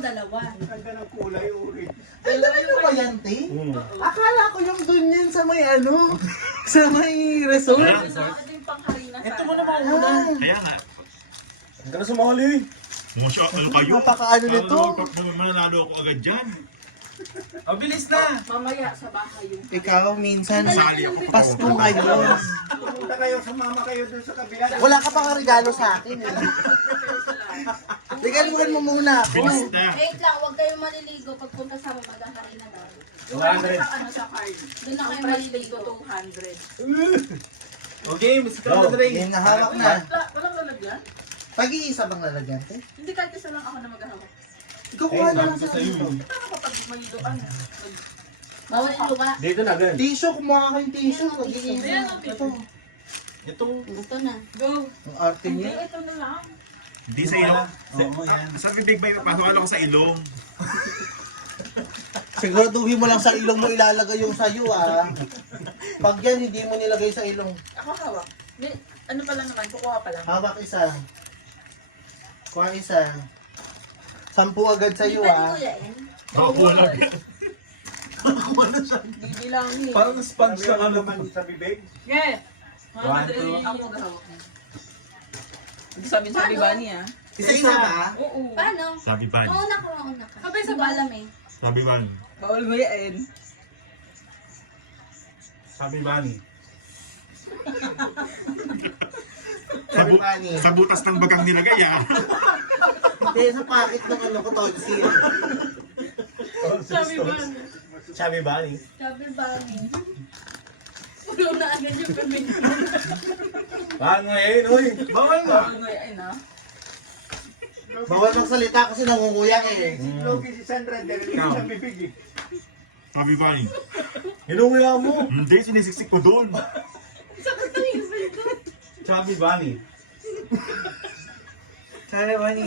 Dalawa. Ganda ng kulay, uri. Ay, dami mo ba yan, te? Akala ko yung dun yan sa may ano, sa may resort. Ito yung pangharina sa Ito mo na mauna. Kaya nga. Ang ganda sumali. Musyo, ano kayo? Napakaano nito? Mananalo ako agad dyan. Ang bilis na. Mamaya sa bahay yung... Ikaw, minsan, Sali ako. Pasko ngayon. Pumunta kayo, sumama kayo dun sa kabila. Wala ka pa regalo sa akin. Eh. Regaluhan mo muna ako. Bilis na. Wait lang, huwag kayong maliligo pagpunta sa Mamagang Harina daw. 200. Sa ano sa card. Doon na kayo maliligo, 200. Okay, mas ikaw na Dre. Yung nahawak na. Walang lalagyan? Pag-iisa bang lalagyan, te? Hindi, kahit isa lang ako na maghahawak. Ikaw kuha na lang sa sa'yo. akin. Tama kapag may doan. Bawal yung lupa. Dito na, gan. Tissue, kumuha ka yung tissue. Nag-iisa. Ito. Itong... Gusto na. Go. Ang arte Hindi, niya. ito na lang. Hindi sa ilong. Oo, yan. Sa bibig ba yung pasukan ako sa ilong? Siguraduhin mo lang sa ilong mo ilalagay yung sayo, ah. Pag yan, hindi mo nilagay sa ilong. Ako hawak. Ano pa lang naman, kukuha pa lang. Hawak isa. Kuha isa. 10 agad sa'yo, ah. Bago na. Bibilangin. Parang sponge Sabi lang ano. naman sa bibig. Yeah. One, two. Ako maghahawak na. Sabi ba niya? Isa-isa ba? Oo. Paano? Sabi ba? Mauna ka, mauna ka. Sabay sa Hindi ko alam eh. Sabi ba? Bawal mo yan. Sabi ba ni? Sabi pa ni. Sa butas ng bagang nilagay ah. Hindi, sa pakit ng ano ko, tonsil. Sabi ba? Sabi ba ni? Sabi ba niya? Ulo na agad yung kamay. Paano ngayon, uy? Bawal nga. Ano yan ah? Bawal magsalita kasi nangunguya eh. Si Loki, si Sandra, dahil sa bibig eh. Sabi ba? Hinuya mo. Hindi, sinisiksik ko doon. Sabi ba ni? Sabi ba ni?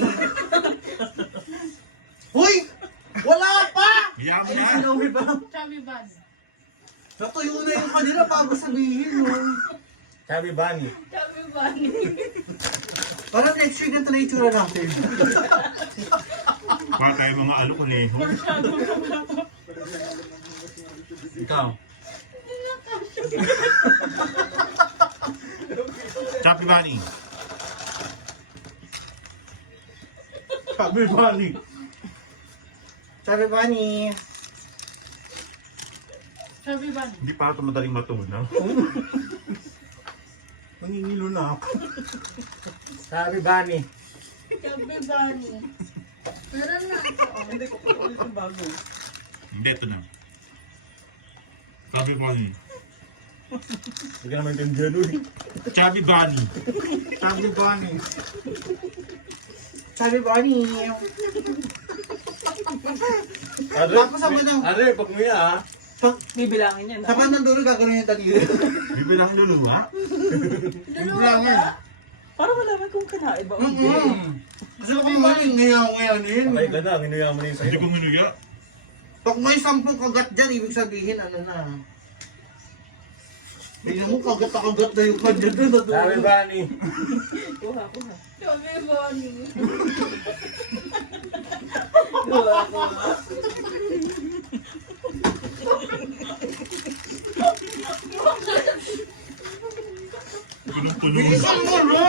Uy! Wala pa! Hayaan mo Ay, na. sinabi ba? Sabi ba? Natuyo na yung kanila bago sabihin, oh. Sabi ba ni? Sabi ba niya? Parang next week na ito na itsura natin. Para tayo mga alukuneho. Ikaw. Sabi ba ni? Sabi ba ni? Sabi ba ni? Sabi ba? Hindi pa ito madaling matunaw. Nangingilo na ako. Sabi ba ni? Sabi ba niya? Meron na ito. Hindi ko ulit yung bago. Hindi, ito na. Sabi ba ni? Hindi ka naman tindihan, uy. Sabi ba ni? Sabi ba ni? Sabi ba ni? Are, Tapos sabi ng... Are, pag nguya ha. Bibilangin yan. Sa bandang dulo gagawin yung daliri. Bibilang lulu ha? Bibilangin. Para malaman kung kanain ba. Kasi kung maling ngayon. Patay ka na, nginuya mo na yung Hindi sa'yo. ko minuya. Pag may 10 kagat dyan, ibig sabihin ano na. Tingnan mo, kagat na yung kanya doon. Sabi ba ni? Kuha, kuha. Sabi ba niya? Kuha, kuha. Punong-puno. Bilisan mo, no?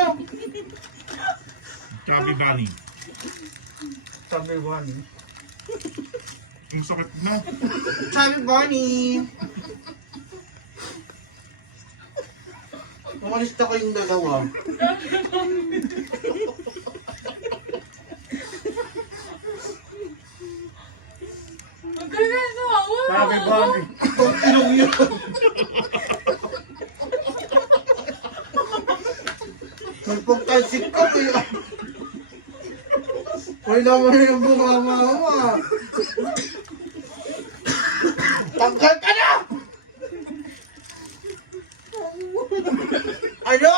Sabi ba ni? Sabi ba ni? Ang sakit na. Sabi ba ni? Umalis na kayong dalawa. Ang galing na ako. Sabi ba ni? Itong ilong yun. Nagpagtalsik ka kaya. Wala mo na yung bumama. Tanggal ka na! Ano?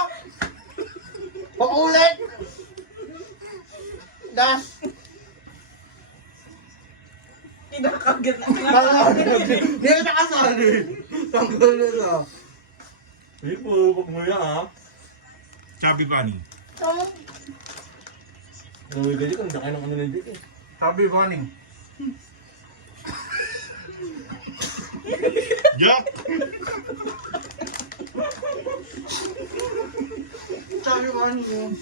Paulit! Das! Kinakagat na. Tanggal! Hindi ka nakasali! Tanggal na na. Hindi po, pag nguya ha. Sabi ba ni? Sabi Uy, galing kang sakay ng ano na dito eh. Sabi Bonnie. Jack! Sabi ko ano yun.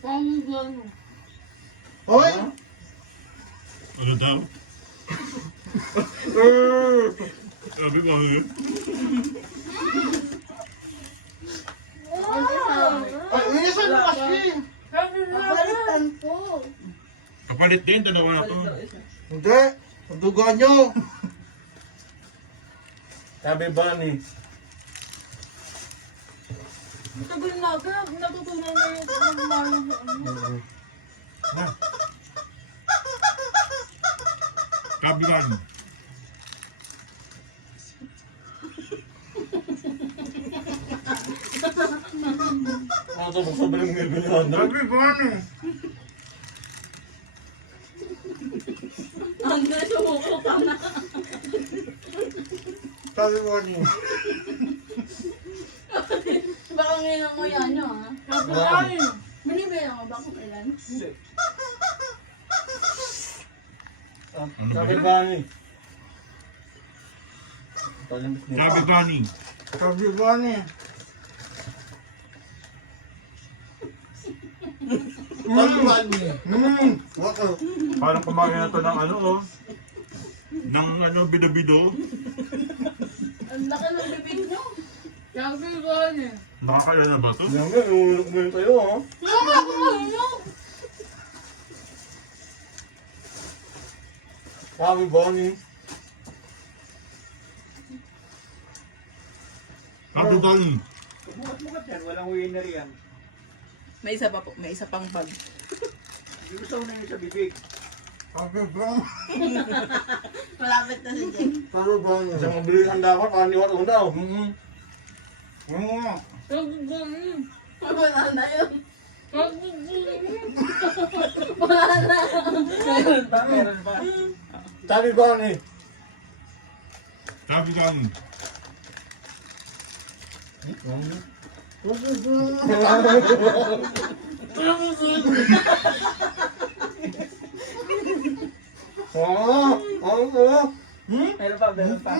Ang gano. Hoy! Ano daw? Sabi ko ano yun? Ay, inisan mo kasi! Kapalitan po. Kapalit din, dalawa na to. Hindi! Ang dugo nyo! Sabi Bonnie. Tagal na agad. Natutunan na yung pagmamalang sa ano. Kabilan. Ano to, magsabay yung ngilbilan. Sabi Bonnie. Ang nasuko ka na. Sabi Bonnie. Baka ngayon mo yan nyo ha. Kapalitan. Binibilang ko ba kung ilan? Sabi Bonnie. Sabi Gani. Sabi Bonnie. Sabi Bonnie. Wako. Parang kumain na to ng ano oh. Ng ano, bido-bido. Ang laki ng bibig nyo. Kapalitan eh. Nakakaya na ba to? Yan nga, iulog mo yun tayo ha. Sabi Bonnie. Sabi Gani. Mukat-mukat yan, walang winner yan. May isa pa po. May isa pang bag. Hindi gusto ko na yun sa bibig. Sabi Bonnie. Malapit na si Jake. Sabi Bonnie. Isang mabilisan dapat, aniwat una daw. Kapalitan. Wala na yun. Kapalitan. Wala na. Meron pa. Sabi Bonnie. Sabi Gani. Meron pa, meron pa.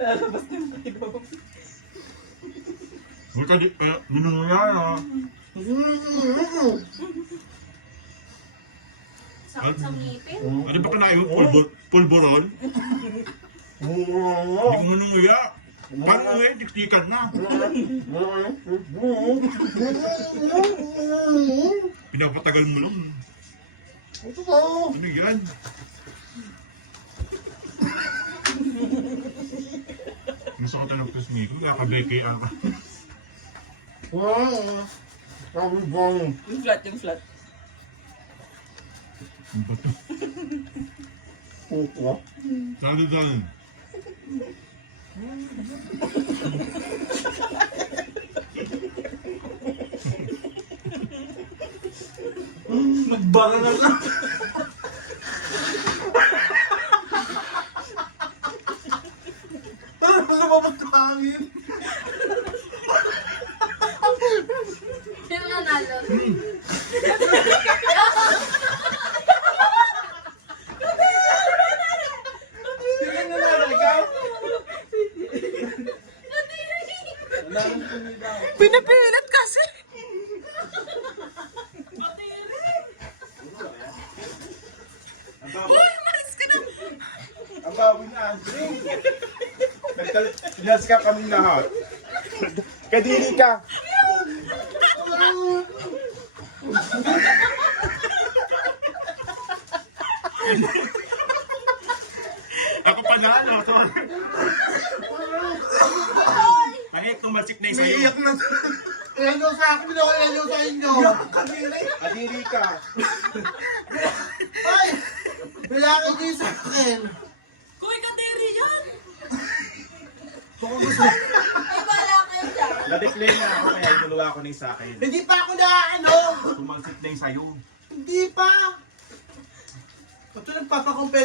Lalabas na yung tayo. Huwag ka di, minunguya na. Sakit sa ngipin. Ano ba ka na yung pulburon? Hindi ko minunguya. Paano nga yung tiktikan na? Pinapatagal mo lang. Ito ba? Ano yan? Gusto ko tayo ng kusmiko. Kakabeke ang... Sabi Bonnie. Yung flat, yung flat. Ano ba to? Puto. Sabi Gani. Nagbara na ka. Ano lumabas ka hangin? Sino nanalo? Sino nanalo ikaw? Pinapilit kasi. Ang baboy na, Andrew. Nagkalas ka kaming lahat. Kadiri ka. Ako pa na ano? Kahit tumalsik na yung sa'yo. Iiyak na. Ilan sa akin, ako ilan sa inyo. Kadiri ka. Ay! Bilangin niyo sa akin. Kuy, kadiri yan! Ay, wala kayo dyan. Na-declare na ako kaya iduluwa ko na yung sa akin. Hindi pa ako na ano. Tumalsik na yung sa'yo. Hindi pa. Ito nagpapakumpay